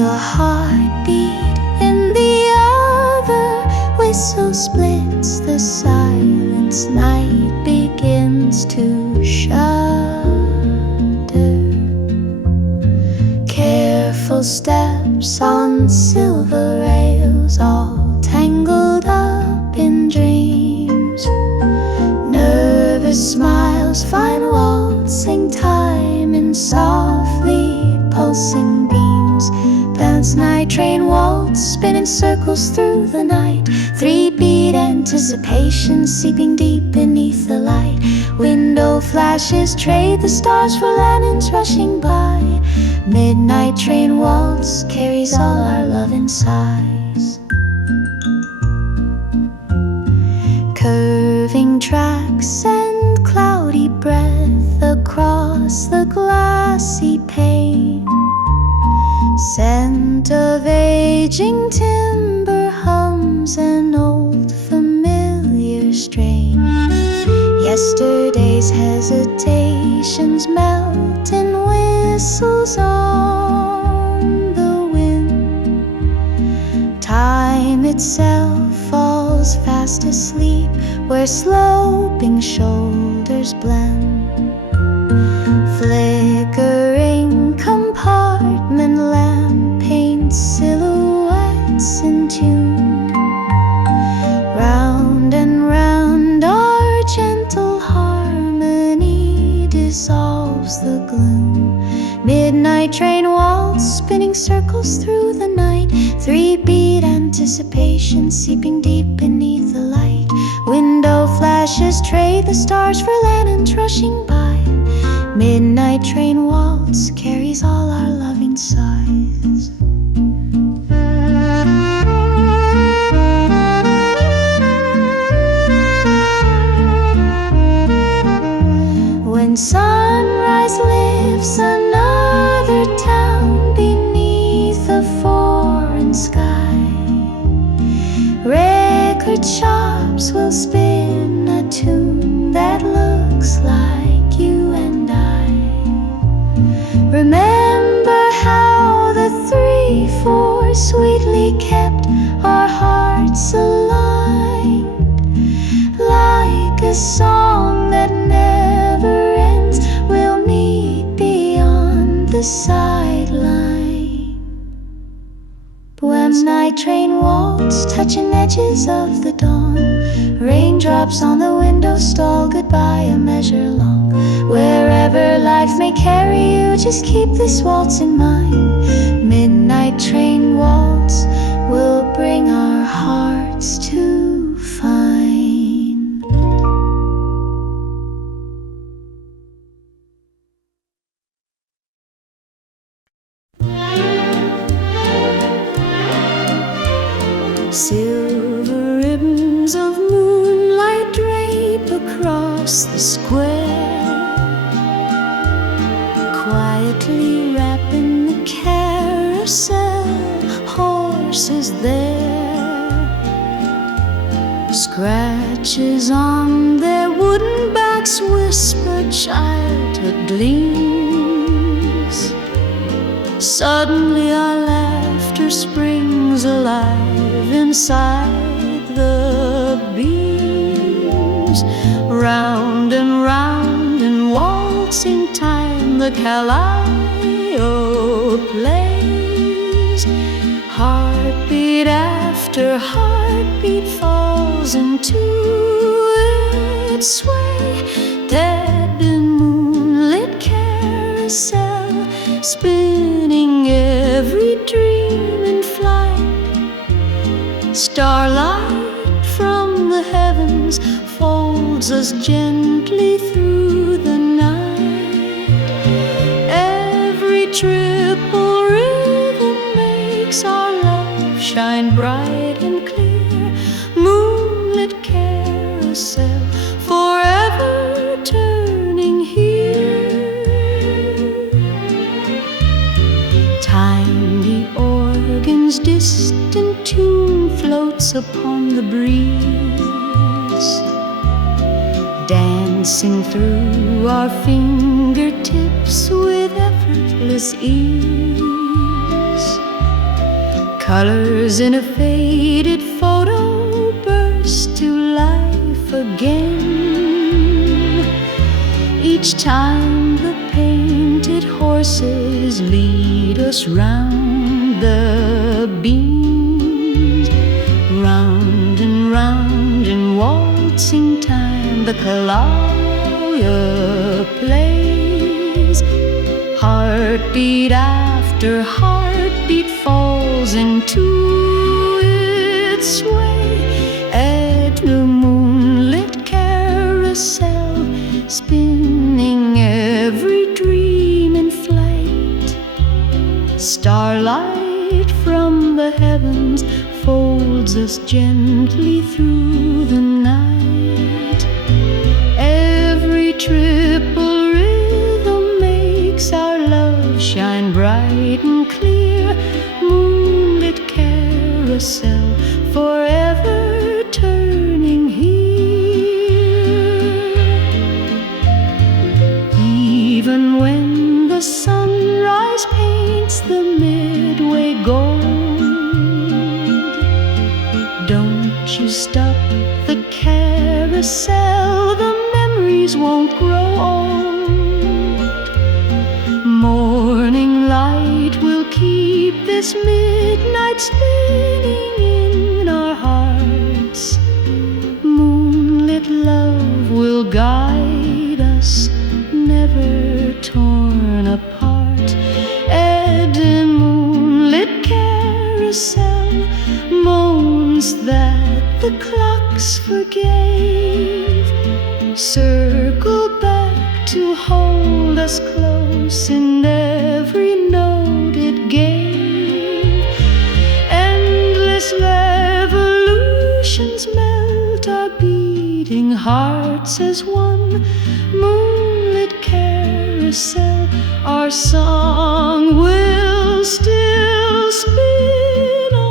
your heartbeat in the other whistle splits the silence. Night begins to shudder. Careful steps on silver rails, all tangled up in dreams. Nervous smiles find waltzing time in softly pulsing beams. Bounce night train waltz, spinning circles through the night. Three-beat anticipation seeping deep beneath the light. Window flashes trade the stars for lanterns rushing by. Midnight train waltz carries all our love in sighs. Curving tracks and cloudy breath across the glassy pane. Scent of aging timber hums an old familiar strain. Yesterday's hesitations melt in whistles on the wind. Time itself falls fast asleep where sloping shoulders blend. Flickering compartment lamp paints silhouettes in tune. Round and round our gentle harmony dissolves the gloom. Midnight train waltz, spinning circles through the night. Three-beat anticipation seeping deep beneath the light. Window flashes trade the stars for lanterns rushing by. Midnight train waltz carries all our loving sighs. When sunrise lifts another town beneath a foreign sky, record shops will spin a tune that looks like you and I. Remember how the 3/4 sweetly kept our hearts aligned, like a song that never ends. We'll meet beyond the sideline. When night train waltz, touching edges of the dawn. Raindrops on the window stall goodbye a measure long. Wherever life may carry you, just keep this waltz in mind. Midnight train waltz will bring our hearts to find. Silver ribbons of moonlight drape across the square, quietly wrapping the carousel. Horses there, scratches on their wooden backs whisper childhood gleams. Suddenly our laughter springs alive inside the beams. Round and round in waltzing time the Calliope plays. Heartbeat after heartbeat falls into its sway. Dead in moonlit carousel, spinning every dream in flight. Starlight from the heavens folds us gently through the night. Every triple rhythm makes our love shine bright and clear. Moonlit carousel, forever turning here. Tiny organ's distant tune floats upon the breeze, dancing through our fingertips with effortless ease. Colors in a faded photo burst to life again. Each time the painted horses lead us round the beams, round and round in waltzing time, the Kalaya plays. Heartbeat after heartbeat falls into its sway at the moonlit carousel, spinning every dream in flight. Starlight from the heavens folds us gently through the night. Every triple rhythm makes our love shine bright and clear. Moonlit carousel, forever turning here. Even when the sunrise paints the midway gold, don't you stop the carousel, the memories won't grow old. Morning light will keep this midnight spinning in our hearts. Moonlit love will guide us, never torn apart. And a moonlit carousel moans that the clocks forgave. Circle back to hold us close in every note it gave. Endless revolutions melt our beating hearts as one. Moonlit carousel, our song will still spin on.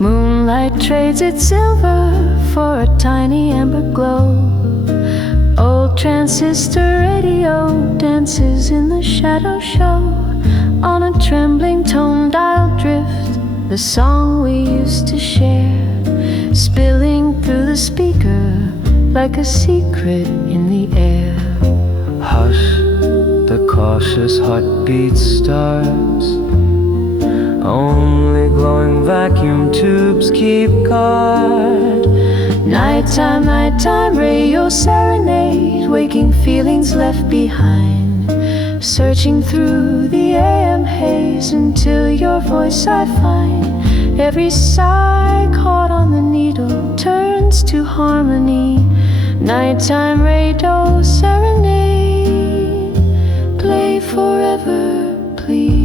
Moonlight trades its silver for a tiny amber glow. Old transistor radio dances in the shadow show. On a trembling tone dial drift, the song we used to share, spilling through the speaker like a secret in the air. Hush, the cautious heartbeat starts. Only glowing vacuum tubes keep guard. Nighttime, nighttime, radio serenade, waking feelings left behind. Searching through the AM haze until your voice I find. Every sigh caught on the needle turns to harmony. Nighttime radio serenade, play forever, please.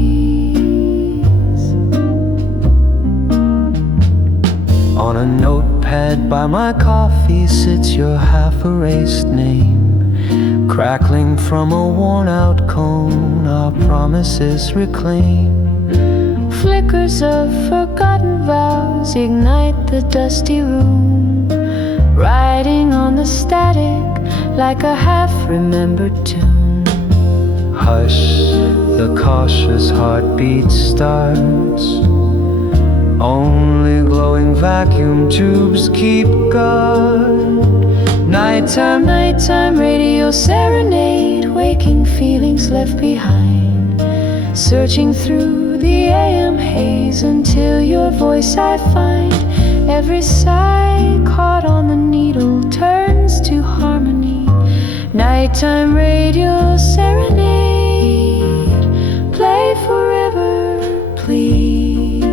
On a notepad by my coffee sits your half-erased name. Crackling from a worn-out cone, our promises reclaim. Flickers of forgotten vows ignite the dusty room, riding on the static like a half-remembered tune. Hush, the cautious heartbeat starts. Only glowing vacuum tubes keep guard. Nighttime, nighttime, radio serenade, waking feelings left behind. Searching through the AM haze until your voice I find. Every sigh caught on the needle turns to harmony. Nighttime radio serenade, play forever, please.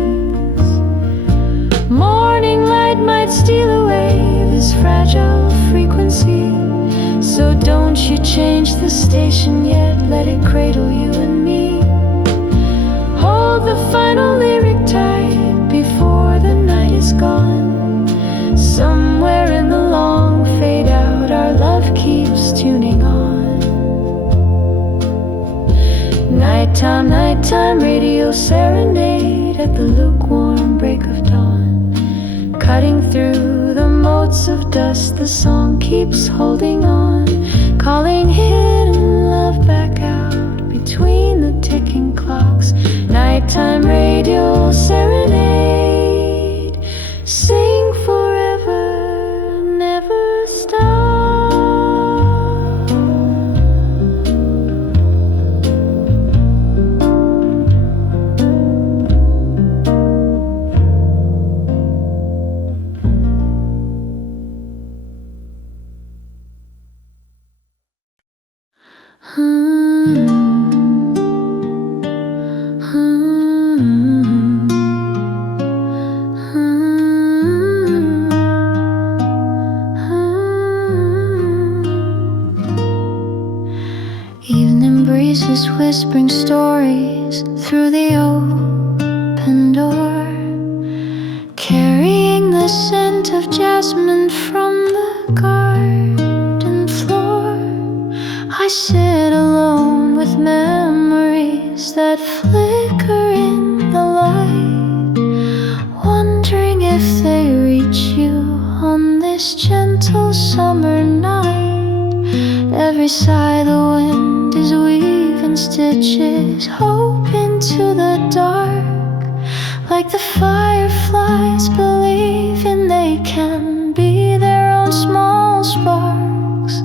Morning light might steal away this fragile frequency, so don't you change the station yet, let it cradle you and me. Hold the final lyric tight before the night is gone. Somewhere in the long fade out, our love keeps tuning on. Nighttime, nighttime, radio serenade, at the lukewarm break of dawn. Cutting through the motes of dust, the song keeps holding on, calling hidden love back out between the ticking clocks. Nighttime radio serenade, sing forever, never stop. Evening breezes whispering stories through the open door, carrying the scent of jasmine from the garden floor. I sit alone with memories that flicker in the light, wondering if they reach you on this gentle summer night. Every sigh the wind is weaving stitches hope into the dark, like the fireflies believing they can be their own small sparks.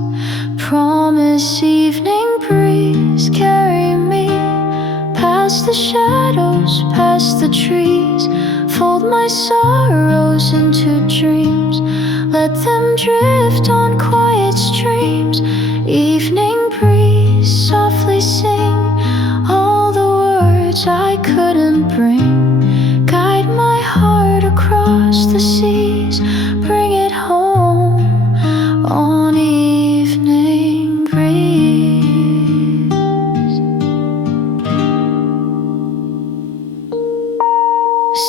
Promise, evening breeze, carry me past the shadows, past the trees. Fold my sorrows into dreams, let them drift on quiet streams. Evening breeze, softly sing all the words I couldn't bring. Guide my heart across the seas, bring it home on evening breeze.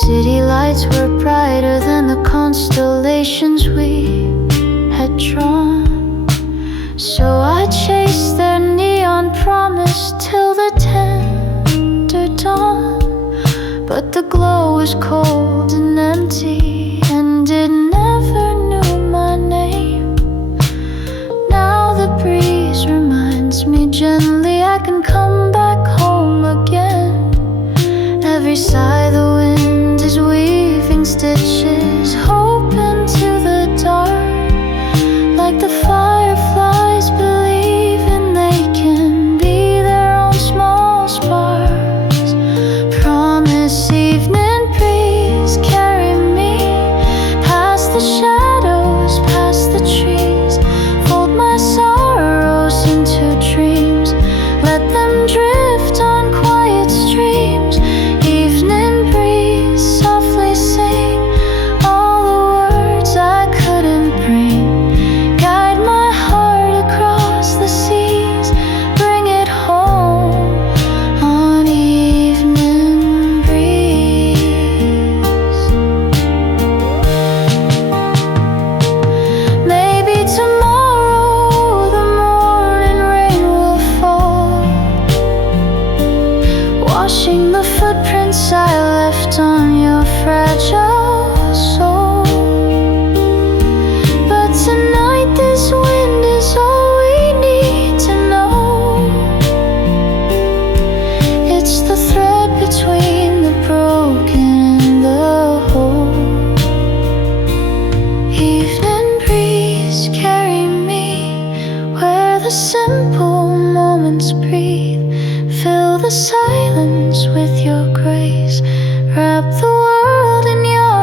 City lights were brighter than the constellations we had drawn, so I chased their neon promise till the tender dawn. But the glow was cold and empty, and it never knew my name. Now the breeze reminds me gently I can come back home again. Every sigh the wind is weaving stitches hope into the dark, like the fireflies believing they can be their own small sparks. Promise, evening breeze, carry me past the shadows, past the trees. Fold my sorrows into dreams, let them drift on quiet streams. Evening breeze, softly sing all the words I couldn't bring. Guide my heart across the seas, bring it home on evening breeze. Maybe tomorrow the morning rain will fall, washing the footprints I left on your fragile soul. But tonight this wind is all we need to know. It's the thread between the broken and the whole. Evening breeze, carry me where the simple moments breathe. Fill the silence with your grace, wrap the world in your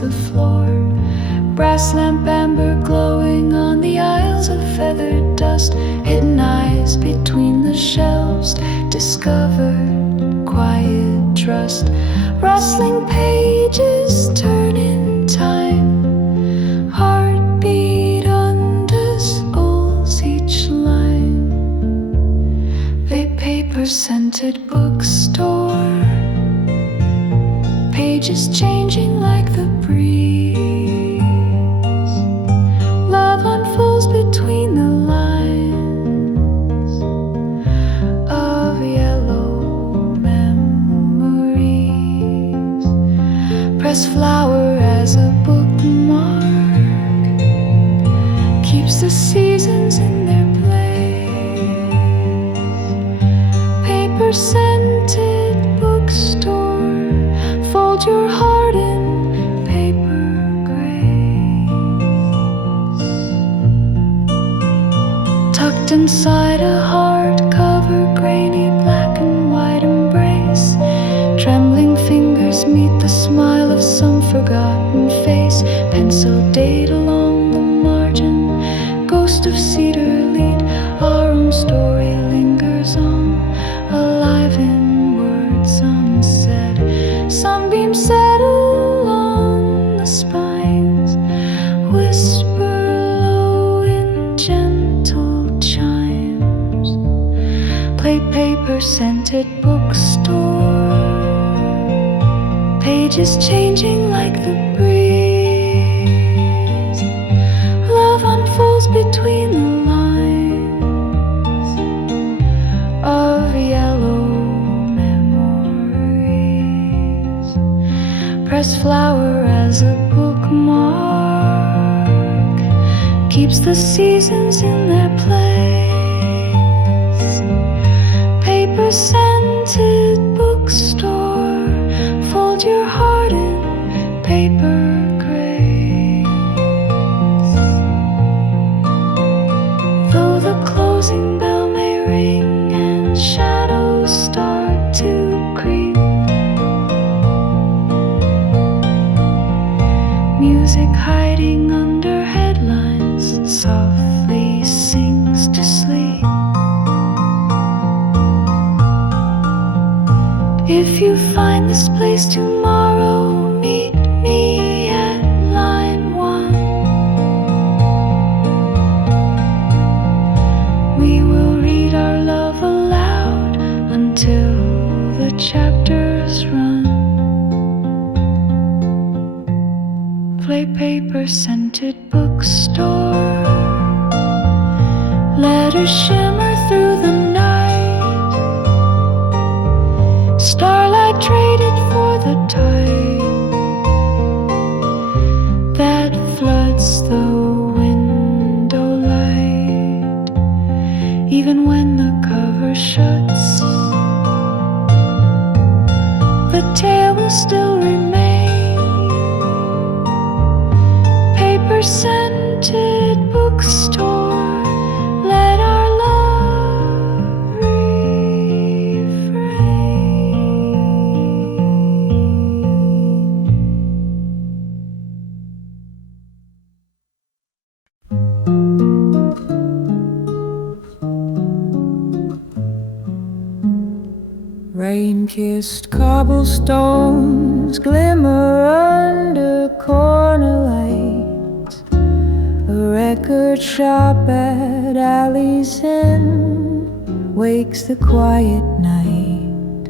the floor. Brass lamp amber glowing on the aisles of feathered dust. Hidden eyes between the shelves, discovered quiet trust. Rustling pages turn in time. Heartbeat underscores each line. Paper-scented bookstore. Pages changing like the breeze. Love unfolds between the lines of yellow memories. Pressed flower as a bookmark keeps the seasons in their place. Paper-scented bookstore. Fold your heart in paper grace. Tucked inside a hardcover, grainy black and white embrace. Trembling fingers meet the smile of some forgotten face. Pencil date along the margin, ghost of cedar lead. Our own story lingers on, alive in words unsaid. Sunbeams settle on the spines, whisper low in gentle chimes. Play paper-scented bookstore. Pages changing like the breeze. Love unfolds between the lines of yellow memories. Pressed flower as a bookmark keeps the seasons in their place. Paper-scented bookstore. Fold your heart in paper grace. Though the closing bell may ring and shadows start to creep, music hiding under headlines softly sings to sleep. If you find this place tomorrow, meet me at line 1. We will read our love aloud until the chapters run. Play paper-scented bookstore. Letters shimmer through the night. Starlight traded for the tide that floods the window light. Even when the cover shuts, the tale will still remain. Paper-scented bookstore. Let our love refrain. Rain-kissed cobblestones glimmer under corner lights. A record shop at Alley's End wakes the quiet night.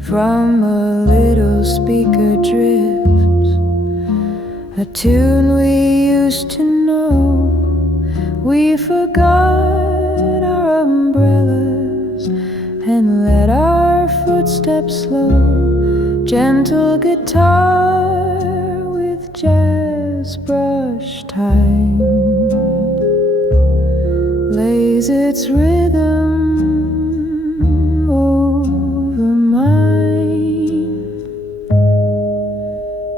From a little speaker drifts a tune we used to know. We forgot our umbrellas and let our footsteps slow. Gentle guitar with jazz brush time lays its rhythm over mine.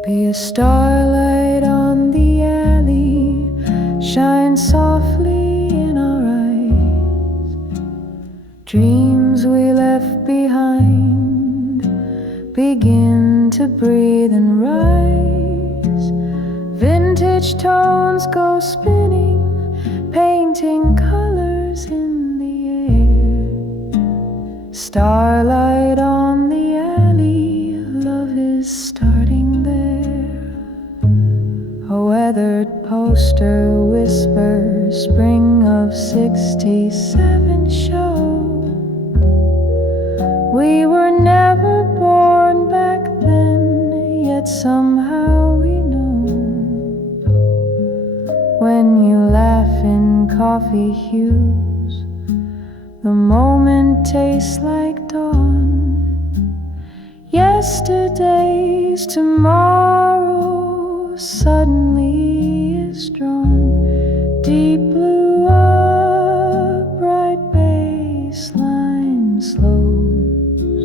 Be a starlight on the alley, shine softly in our eyes. Dreams we left behind begin to breathe and rise. Vintage tones go spinning, painting colors in the air. Starlight on the alley, love is starting there. A weathered poster whispers spring of '67 show. We were never born back then, yet somehow we know. When you laugh in coffee hues, the moment tastes like dawn. Yesterday's tomorrow suddenly is drawn. Deep blue up, bright baseline slows.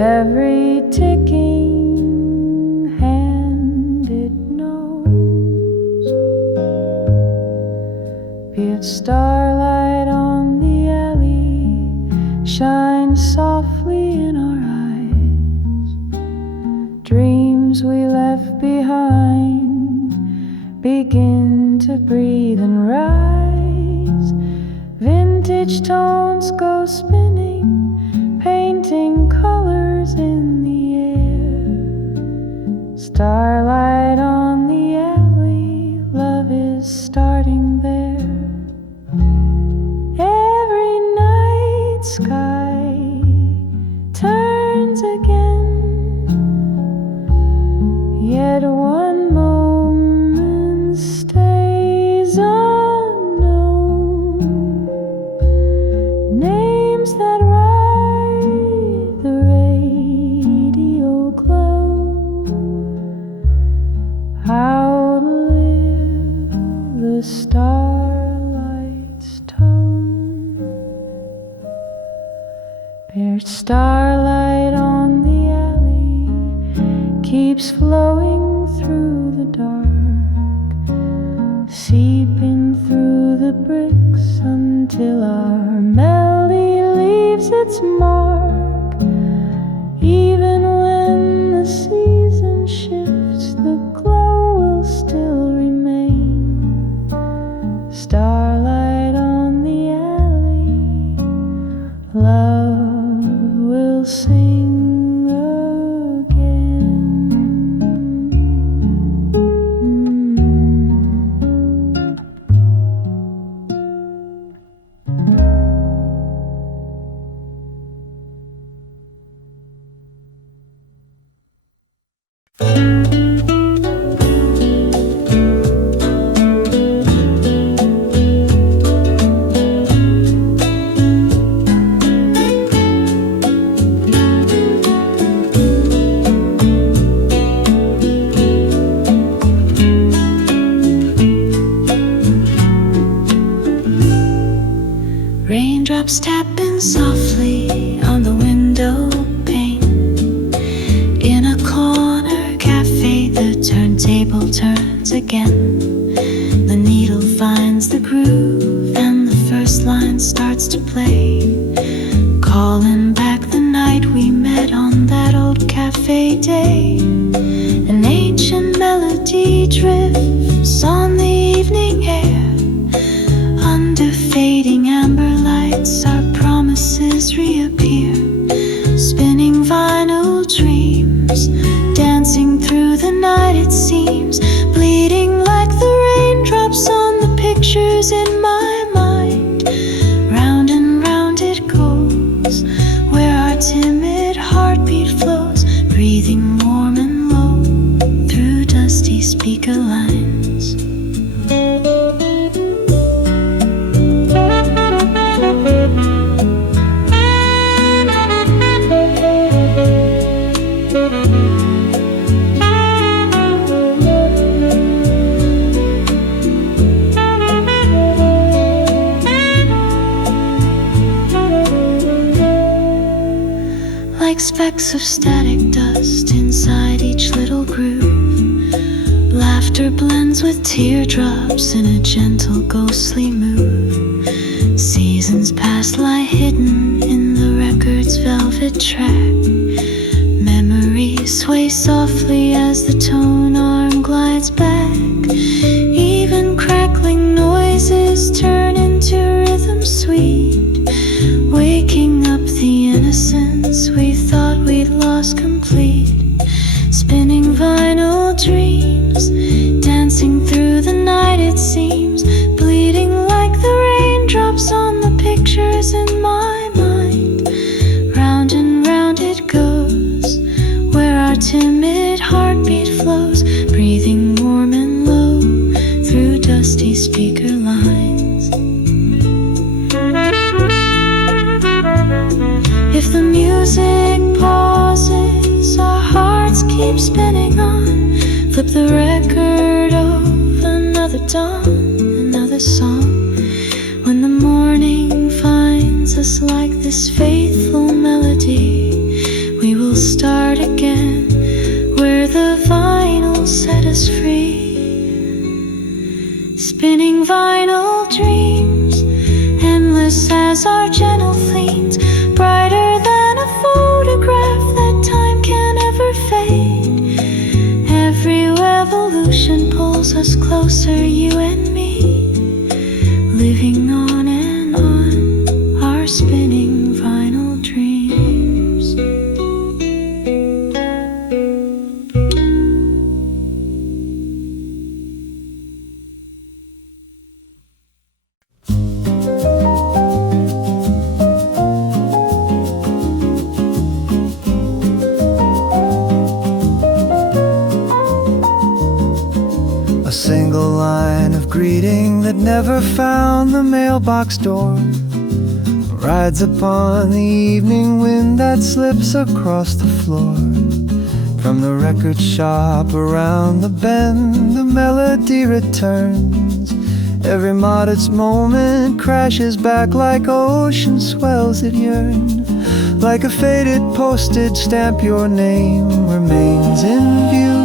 Every ticking hand it knows. Be it starlight on the alley, shine softly in our eyes. Dreams we left behind begin to breathe and rise. Vintage tones go spinning, painting colors in the air. Starlight on the alley, love is starting there. Every night sky turns again, yet one moment stays unknown. Names that ride the radio glow. Outlive the starlight's tone. There's starlight on the alley, keeps flowing through the dark, seeping through the bricks until our melody leaves its mark. Even when the season shifts, the glow will still remain. Starlight on the alley, love will sing again. Raindrops tapping softly on the window pane. In a corner cafe, the turntable turns again. The needle finds the groove and the first line starts to play, calling back the night we met on that old cafe day. An ancient melody drifts on the evening air. Under fading amber lights, our promises reappear. Spinning vinyl dreams, dancing through the night it seems, bleeding like the raindrops on the pictures in my mind. Round and round it goes, where our timid heartbeat flows, breathing warm and low through dusty speaker lines. Like specks of static dust inside each little groove, laughter blends with teardrops in a gentle ghostly move. Seasons past lie hidden in the record's velvet track. Memories sway softly as the tone arm glides back. speaker lines. If the music pauses, our hearts keep spinning on. Flip the record of another dawn, another song. When the morning finds us like this faithful melody, we will start again where the vinyl set us free. Spinning vinyl dreams, endless as our gentle fleet, brighter than a photograph that time can ever fade. Every revolution pulls us closer, you and me, living on and on our spinning vinyl dreams. A single line of greeting that never found the mailbox door, rides upon the evening wind that slips across the floor. From the record shop around the bend, the melody returns. Every modest moment crashes back like ocean swells that yearn. Like a faded postage stamp, your name remains in view.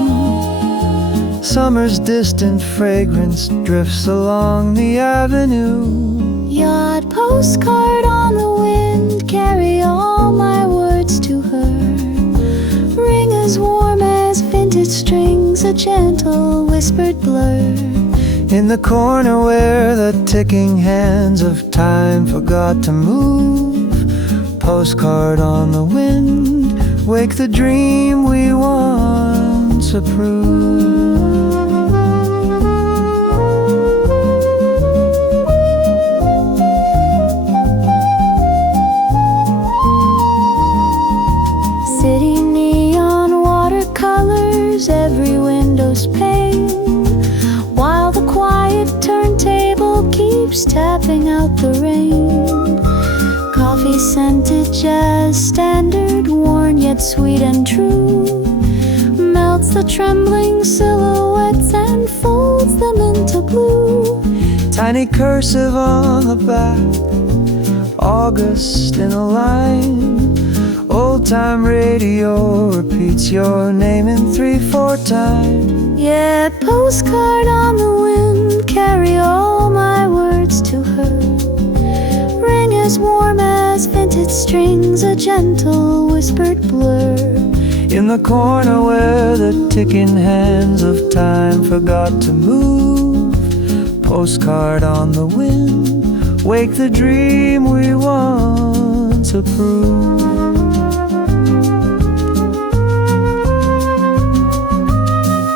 Summer's distant fragrance drifts along the avenue. Yacht postcard on the wind, carry all my words to her. Ring as warm as vintage strings, a gentle whispered blur. In the corner where the ticking hands of time forgot to move, postcard on the wind, wake the dream we once approved. City neon watercolors, every window's pane, while the quiet turntable keeps tapping out the rain. Coffee scented jazz standard, worn yet sweet and true, melts the trembling silhouettes and folds them into blue. Tiny cursive on the back, August in a line. Old-time radio repeats your name in 3-4 times. Yeah, postcard on the wind, carry all my words to her. Ring as warm as vintage strings, a gentle whispered blur. In the corner where the ticking hands of time forgot to move, postcard on the wind, wake the dream we once approved.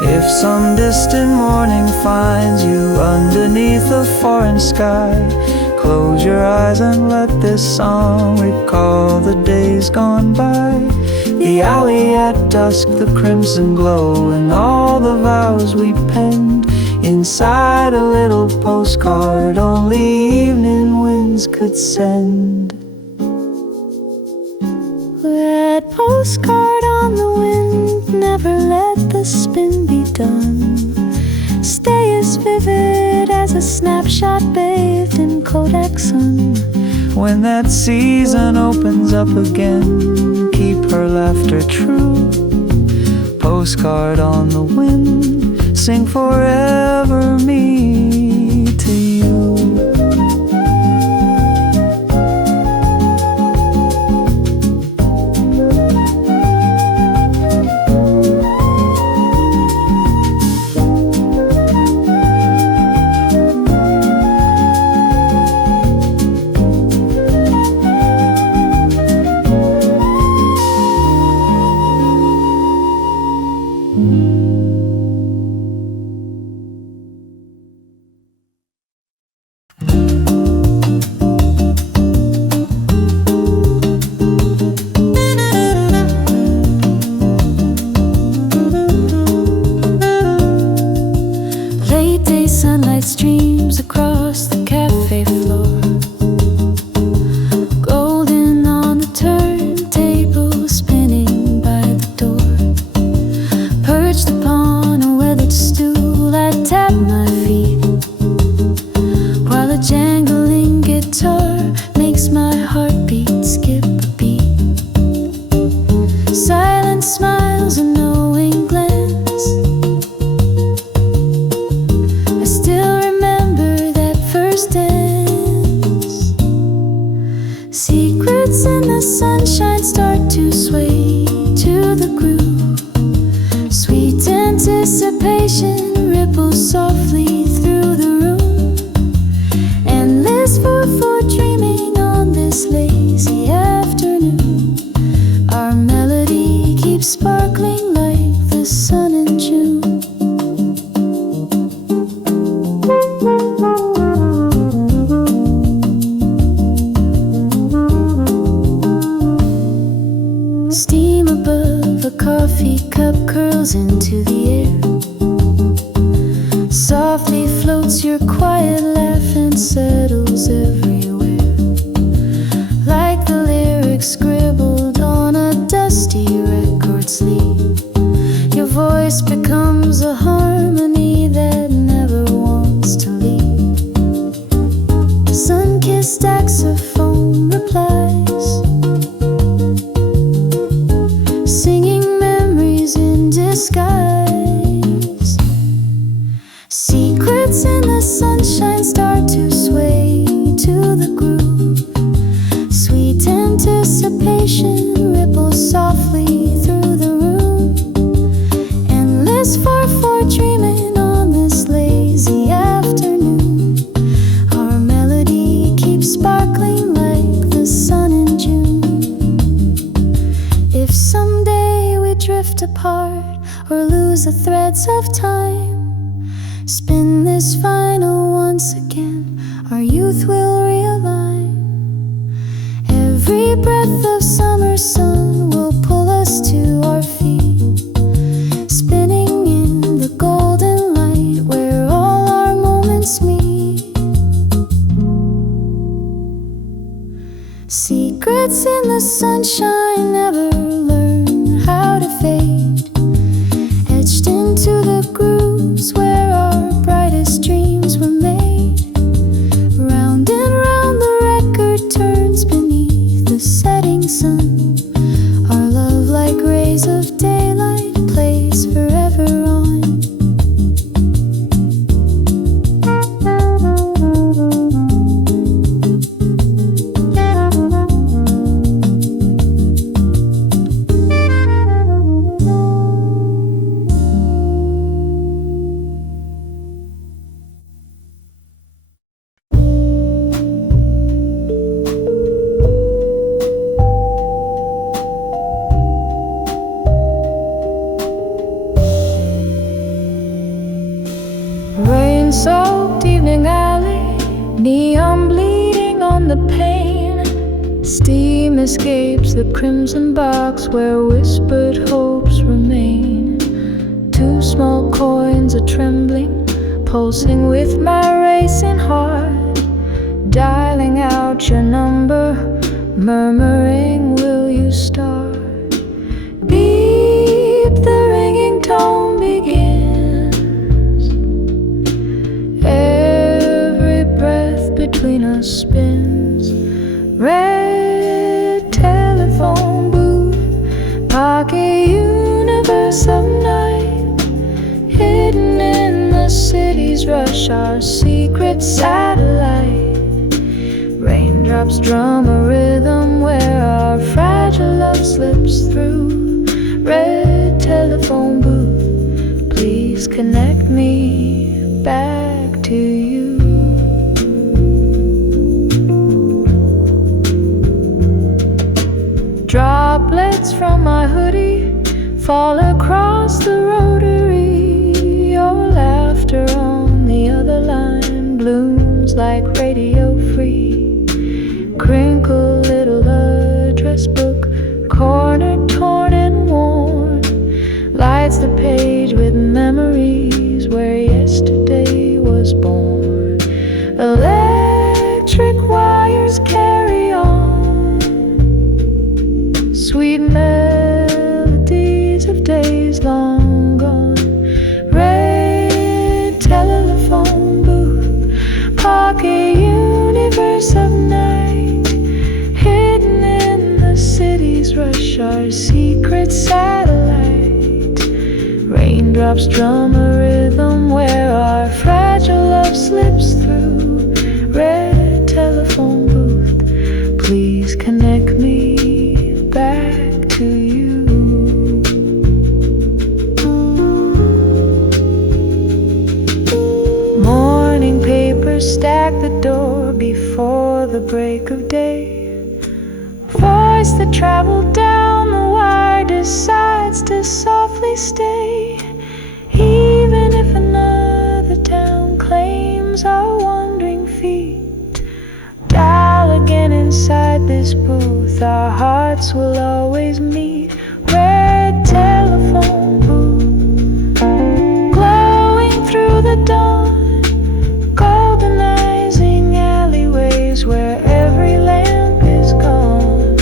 If some distant morning finds you underneath a foreign sky, close your eyes and let this song recall the days gone by. The alley at dusk, the crimson glow, and all the vows we penned inside a little postcard only evening winds could send. That postcard on the wind, never let the spin be done. Stay as vivid as a snapshot bathed in Kodak sun. When that season opens up again, keep her laughter true. Postcard on the wind, sing forever me to you. sunlight streams across the cafe floor. Golden on the turntable, spinning by the door. Perched upon a weathered stool, I tap my feet, while a jangling guitar makes my heartbeat skip a beat. Silent smiles and knowing glance, I still remember that first dance. Secrets in the sunshine start to sway to the groove. Sweet anticipation ripples softly through the room. Endless for dreaming on this lazy afternoon. Our melody keeps sparkling like the sun in June. Steam above a coffee cup curls into the air. Softly floats your quiet laugh and settles everywhere, like the lyrics scribbled on a dusty record sleeve. Your voice becomes a harmony that never wants to leave. Sun-kissed saxophone replies, singing memories in disguise. Secrets in the sunshine start to sway to the groove. Sweet anticipation ripples softly through the room. Endless for dreaming on this lazy afternoon. Our melody keeps sparkling like the sun in June. If someday we drift apart or lose the threads of time, spin this final once again, our youth will realign. Every breath of summer sun will pull us to our feet, spinning in the golden light where all our moments meet. Secrets in the sunshine never learn how to fade, etched into the grooves where our brightest dreams were made. Round and round the record turns beneath the setting sun. Our love, like rays of daylight, plays forever on. Rain-soaked evening alley, neon bleeding on the pane. Steam escapes the crimson box where whispered hopes remain. Two small coins are trembling, pulsing with my racing heart, dialing out your number, murmuring, will you start? Beep, the ringing tone begins. Every breath between us spins. Red telephone booth, pocket universe of night, hidden in the city's rush, our secret satellite. Raindrops drum a rhythm where our fragile love slips through. Red telephone booth, please connect me back to you. Droplets from my hoodie fall across the rotary. Your laughter on the other line blooms like radio free. Crinkled little address book, corner torn and worn, lights the page with memories where yesterday was rooftops drum a rhythm where our fragile love slips through. Red telephone booth, please connect me back to you. Morning papers stack the door before the break of day. Voice that traveled down the wire decides to softly stay. Even if another town claims our wandering feet, dial again inside this booth, our hearts will always meet. Red telephone booth, glowing through the dawn, goldenizing alleyways where every lamp is gone.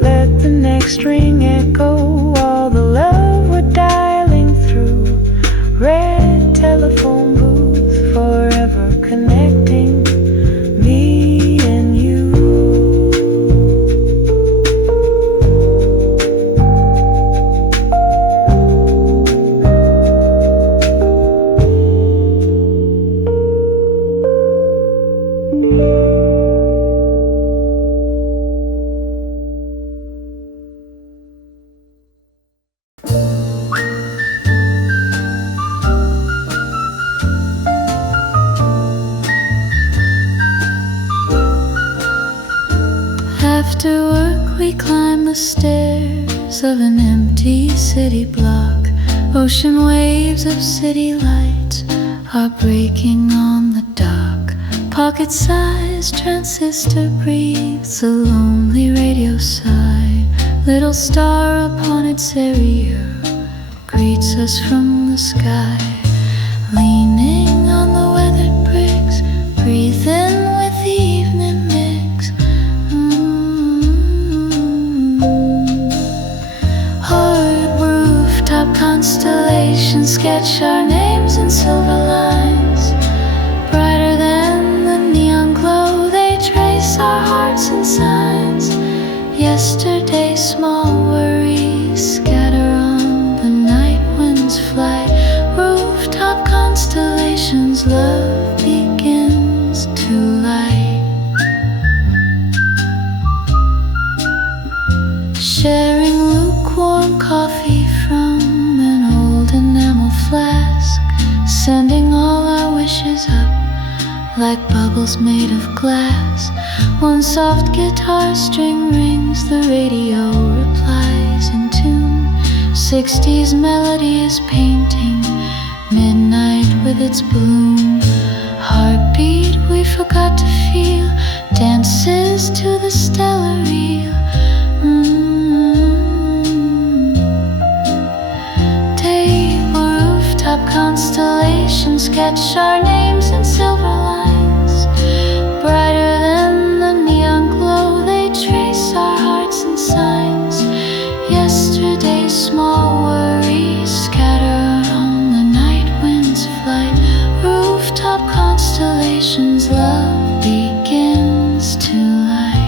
Let the next ring echo all the love we're dialing through. Red telephone booth, forever connecting me and you. After work we climb the stairs of an empty city block. Ocean waves of city lights are breaking on the dock. Pocket-sized transistor breathes a lonely radio sigh. Little star upon its area greets us from the sky. Leaning on the weathered bricks, breathing with the evening mix. Hard rooftop constellations sketch our names in silver lines. Brighter than the neon glow, they trace our hearts and signs. Yesterday's small worries scatter on the night wind's flight. Rooftop constellations, love begins to light. Sharing lukewarm coffee from an old enamel flask, sending all our wishes up like bubbles made of glass. One soft guitar string rings, the radio replies in tune. 60s melody is painting midnight with its bloom. Heartbeat we forgot to feel dances to the stellar reel. Table rooftop constellations sketch our names in silver lines. Brighter than the neon glow, they trace our hearts and signs. Yesterday's small worries scatter on the night wind's flight. Rooftop constellations, love begins to light.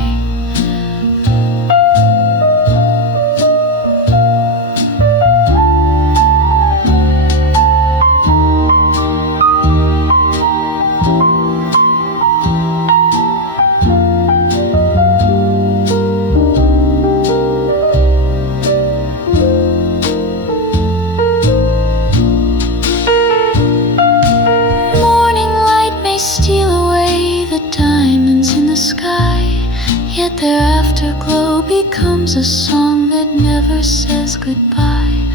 Yet their afterglow becomes a song that never says goodbye.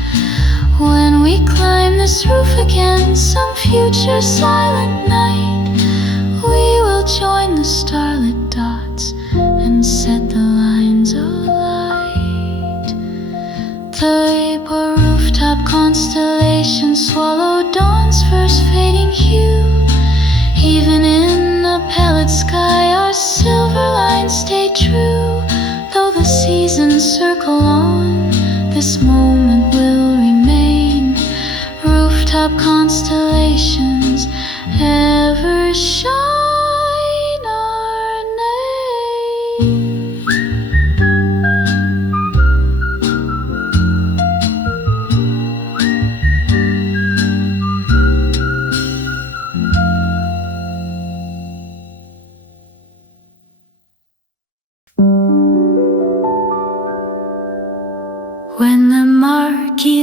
When we climb this roof again, some future silent night, we will join the starlit dots and set the lines alight. The vapor rooftop constellations swallow dawn's first fading hue. Even in a pallid sky, our silver lines stay true. Though the seasons circle on, this moment will remain. Rooftop constellations ever shine our name.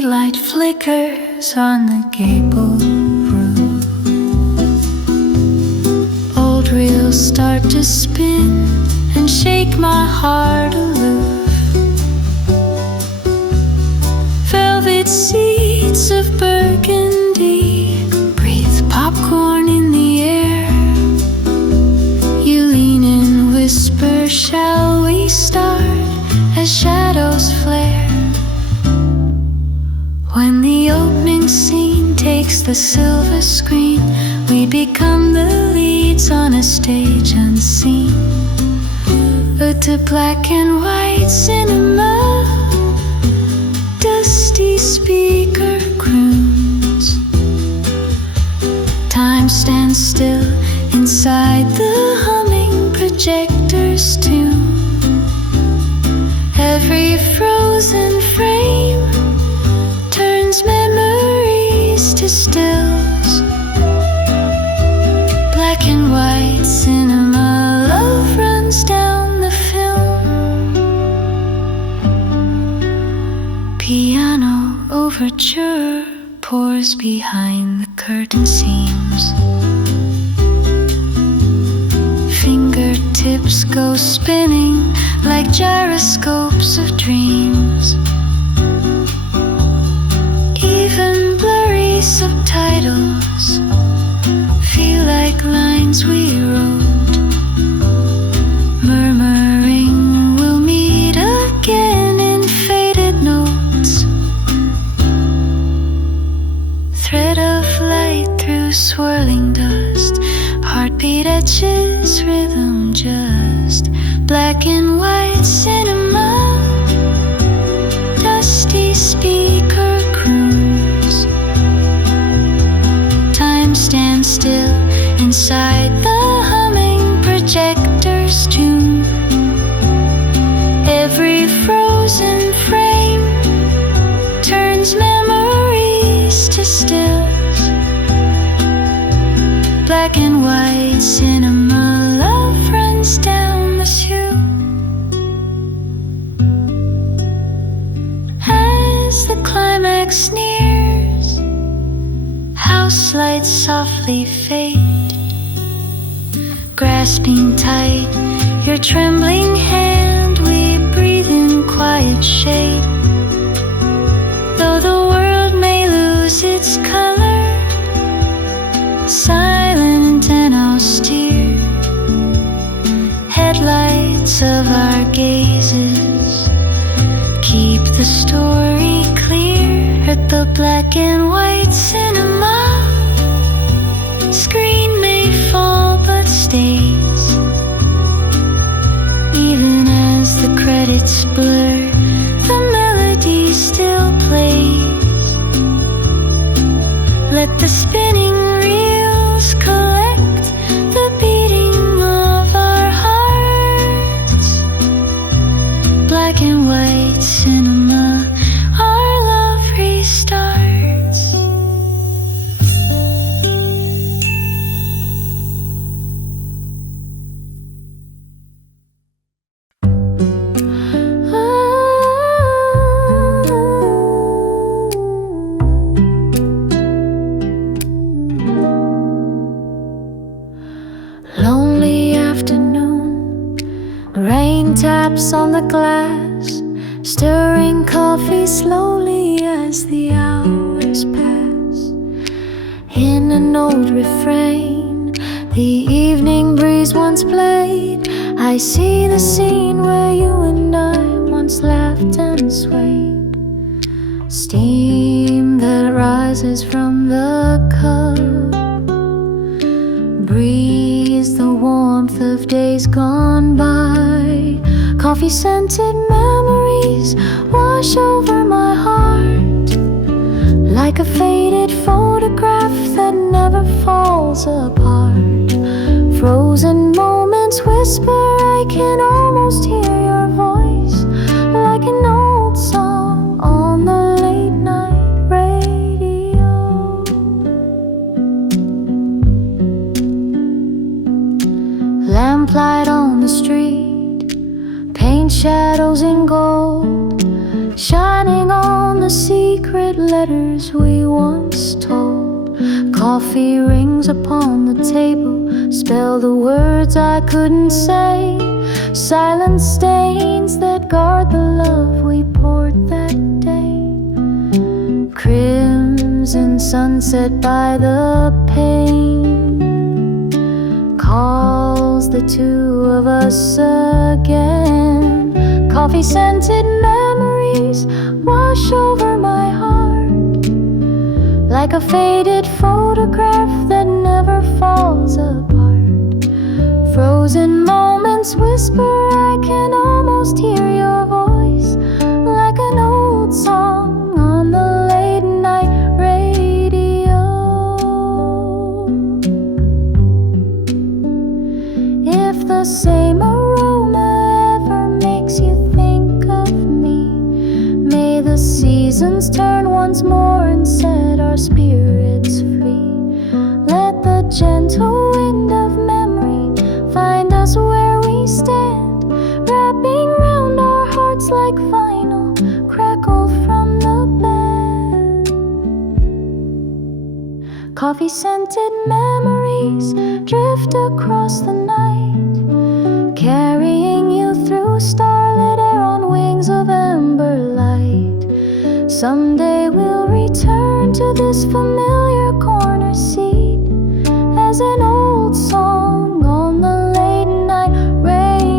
streetlight flickers on the gable roof. Old reels start to spin and shake my heart aloof. Velvet seats of burgundy breathe popcorn in the air. You lean and whisper, shall we start? As shadows flare. When the opening scene takes the silver screen, we become the leads on a stage unseen. To black and white cinema, dusty speaker croons. Time stands still inside the humming projector's tune. Every frozen frame turns memories to stills. Black and white cinema, love runs down the film. Piano overture pours behind the curtain seams. Fingertips go spinning like gyroscopes of dreams. Even blurry subtitles feel like lines we wrote, murmuring we'll meet again in faded notes. Thread of light through swirling dust, heartbeat etches rhythm just. Black and white cinema, dusty speaker croons. Time stands still inside the humming projector's tune. Every frozen frame turns memories to stills. Black and white cinema, love runs down the chute. As the climax nears, house lights softly fade. Grasping tight your trembling hand, we breathe in quiet shade. Though the world may lose its color, silent and austere, headlights of our gazes keep the story clear. At the black and white cinema, screen may fall but stays. Even as the credits blur, the melody still plays. Let the spinning reels collect the beating of our hearts. Black and white cinema, our love restarts. Lonely afternoon, rain taps on the glass, stirring coffee slowly as the hours pass. In an old refrain the evening breeze once played, I see the scene where you and I once laughed and swayed. Steam that rises from the cup breathes the warmth of days gone by. Coffee-scented memories wash over my heart, like a faded photograph that never falls apart. Frozen moments whisper, I can almost hear your voice, like an old song on the late night radio. Lamplight on the street, paint shadows in gold, shining on the secret letters we once told. Coffee rings upon the table, spell the words I couldn't say. Silent stains that guard the love we poured that day. Crimson sunset by the pane calls the two of us again. Coffee scented memories wash over my heart like a faded photograph that never falls apart. Frozen moments whisper, I can almost hear your voice, like an old song on the late night radio. If the same aroma ever makes you think of me, may the seasons turn once more and set our spirits free. Let the gentle wind of memory find us where we stand, wrapping round our hearts like vinyl crackled from the band. Coffee scented memories drift across the night, carrying you through starlit air on wings of amber light. Someday we'll return to this familiar corner seat as an old song on the late night radio.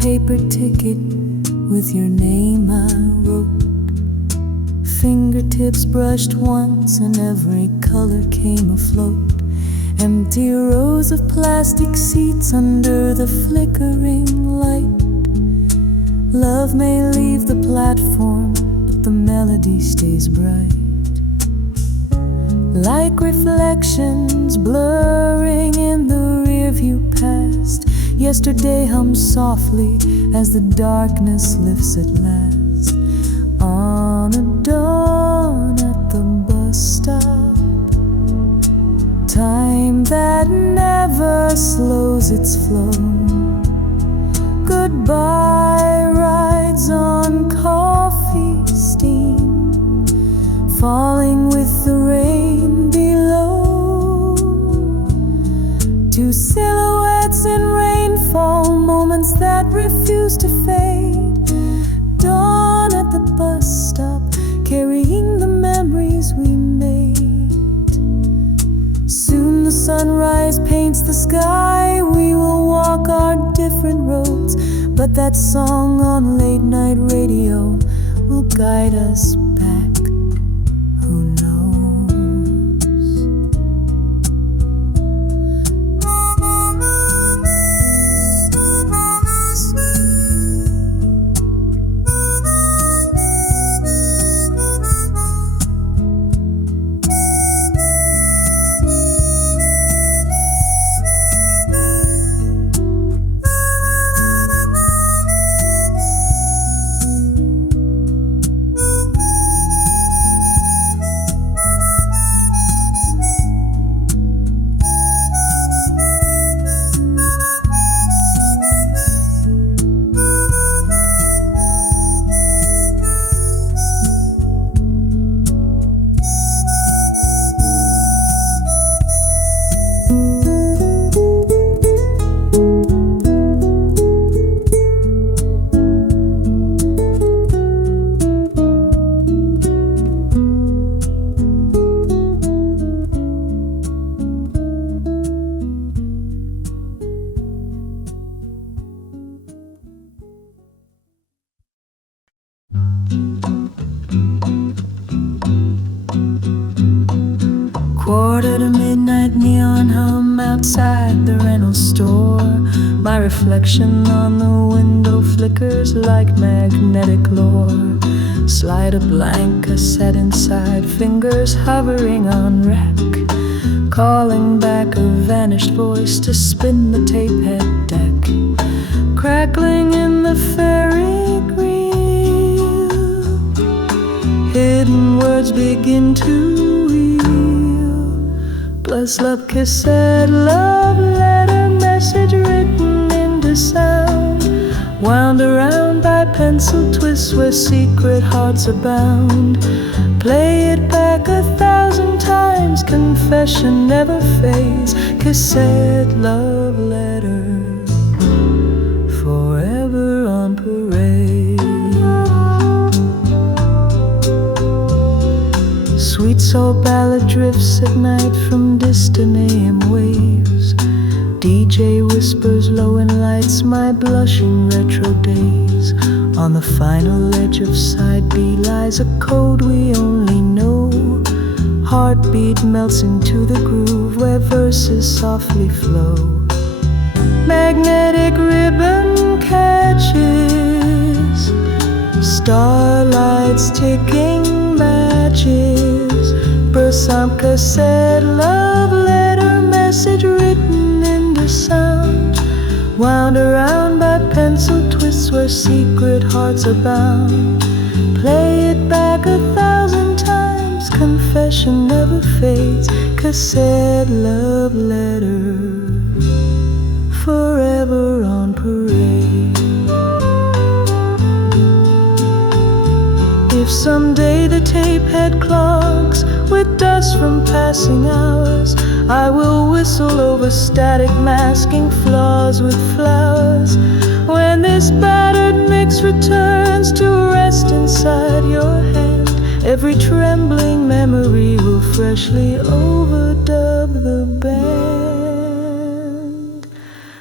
Paper ticket with your name I wrote. Fingertips brushed once and every color came afloat. Empty rows of plastic seats under the flickering light. Love may leave the platform, but the melody stays bright. Like reflections blurring in the rearview past. Yesterday hums softly as the darkness lifts at last. On a dawn at the bus stop, time that never slows its flow. Goodbye rides on coffee steam, falling with the rain below. Two silhouettes in rainfall, moments that refuse to fade. Dawn at the bus stop, carrying the memories we made. Soon the sunrise paints the sky. We will walk our different roads, but that song on late night radio will guide us back. Who knows? outside the rental store. My reflection on the window flickers like magnetic lore. Slide a blank cassette inside, fingers hovering on rec, calling back a vanished voice to spin the tape head deck. Crackling in the fairy reel, hidden words begin to wheel. Plus love cassette, love letter, message written into sound, wound around by pencil twists where secret hearts abound. Play it back 1,000 times, confession never fades. Cassette, love letter, forever on parade. Sweet soul ballad drifts at night from distant AM waves. DJ whispers low and lights my blushing retro days. On the final edge of side B lies a code we only know. Heartbeat melts into the groove where verses softly flow. Magnetic ribbon catches starlight's ticking matches. Bursts on cassette, love letter, message written into sound, wound around by pencil twists where secret hearts abound. Play it back 1,000 times, confession never fades. Cassette, love letter, forever on parade. If someday the tape head clogs with dust from passing hours, I will whistle over static masking flaws with flowers. When this battered mix returns to rest inside your hand, every trembling memory will freshly overdub the band.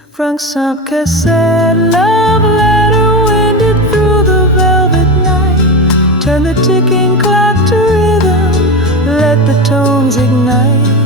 Francs on cassette, love letter, winded through the velvet night. Turn the ticking clock to rhythm, let the tones ignite.